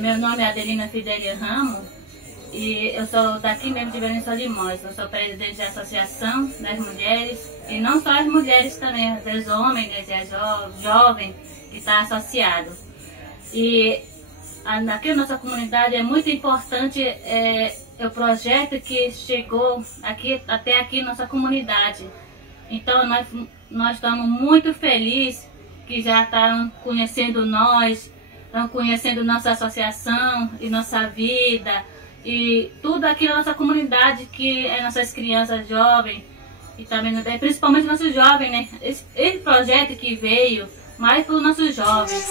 Meu nome é Adelina Fidelia Ramos e eu sou daqui mesmo de Belém de Limões. Eu sou presidente da Associação das Mulheres, e não só as mulheres também, os homens, jovens que estão associados. E aqui na nossa comunidade é muito importante o projeto que chegou até aqui na nossa comunidade. Então nós estamos muito felizes que já estão conhecendo nós, estão conhecendo nossa associação e nossa vida e tudo aqui na nossa comunidade, que é nossas crianças jovens e também principalmente nossos jovens, né? Esse projeto que veio mais para os nossos jovens.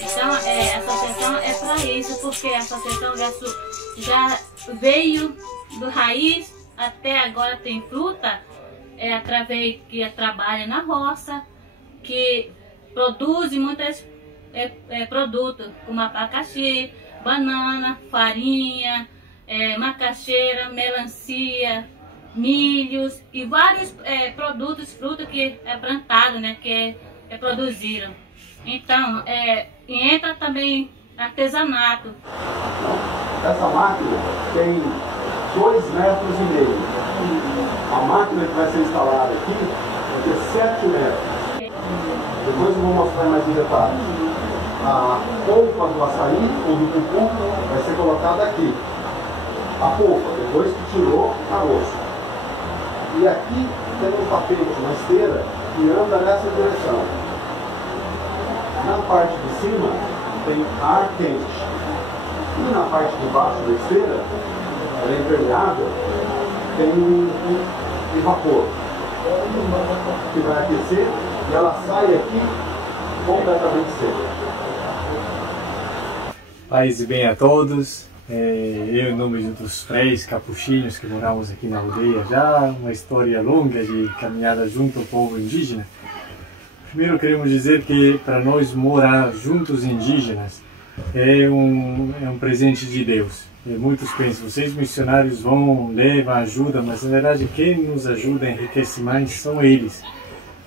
Então, a associação é para isso, porque a associação já veio do raiz até agora, tem fruta, através que trabalha na roça, que produz muitos produtos, como abacaxi, banana, farinha, macaxeira, melancia, milhos e vários produtos, frutas que é plantado, né, que produziram. Então, entra também artesanato. Essa máquina tem 2,5 metros. A máquina que vai ser instalada aqui vai ter 7 metros. Depois eu vou mostrar mais em detalhes. A polpa do açaí ou do cupu vai ser colocada aqui. A polpa, depois que tirou a roça. E aqui tem um tapete, uma esteira, que anda nessa direção. Na parte de cima tem ar quente. E na parte de baixo da esteira, ela é impermeável, tem um vapor que vai aquecer e ela sai aqui completamente seca. Paz e bem a todos. Eu, em nome dos 3 capuchinhos que moramos aqui na aldeia, já uma história longa de caminhada junto ao povo indígena. Primeiro queremos dizer que para nós morar juntos indígenas é um presente de Deus. E muitos pensam, vocês missionários vão, levam, ajudam, mas na verdade quem nos ajuda, enriquece mais, são eles.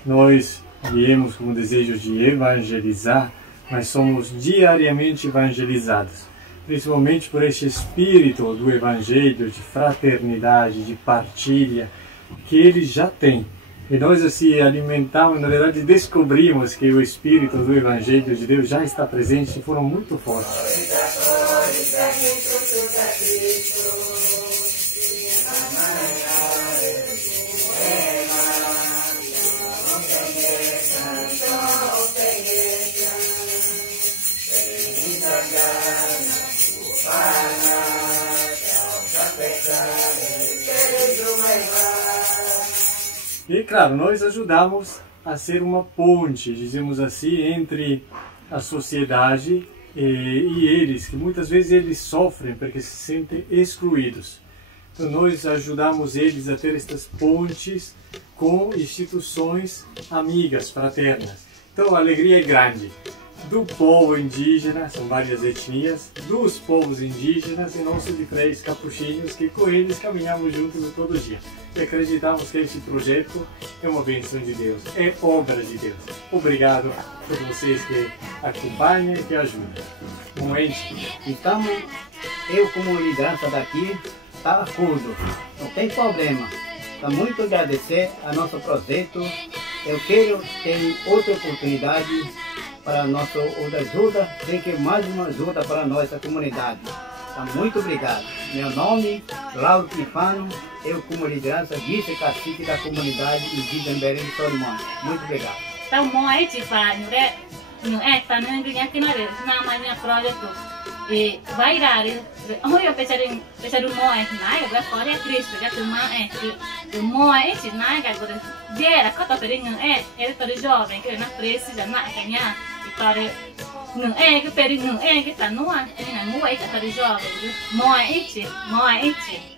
Nós viemos com o desejo de evangelizar, mas somos diariamente evangelizados. Principalmente por este espírito do Evangelho, de fraternidade, de partilha, que eles já têm. E nós assim alimentamos, na verdade descobrimos que o espírito do Evangelho de Deus já está presente e foram muito fortes. E claro, nós ajudamos a ser uma ponte, dizemos assim, entre a sociedade e eles, que muitas vezes eles sofrem porque se sentem excluídos. Então nós ajudamos eles a ter estas pontes com instituições amigas, fraternas. Então a alegria é grande. Do povo indígena, são várias etnias, dos povos indígenas e nossos de 3 capuchinhos, que com eles caminhamos juntos todo dia. E acreditamos que este projeto é uma bênção de Deus, é obra de Deus. Obrigado por vocês que acompanham e que ajudam. Então, eu como liderança daqui, está de acordo, não tem problema. Está muito agradecer a nosso projeto. Eu quero ter outra oportunidade para a nossa ajuda, tem que mais uma ajuda para a nossa comunidade. Então, muito obrigado. Meu nome é Lauro Pifano, eu como liderança vice-cacique da comunidade indígena Belém de Limões. Muito obrigado. Então, muito Pifano, não é, tá nem aqui na amanhã projeto. e vai irare oi pensare un moe nai ga fora Cristo ga tu ma o moe ci nai ga gore dera kota per ele para jovem que na precisa na ganhar e para não que per não que tá no na moe que para jovem moe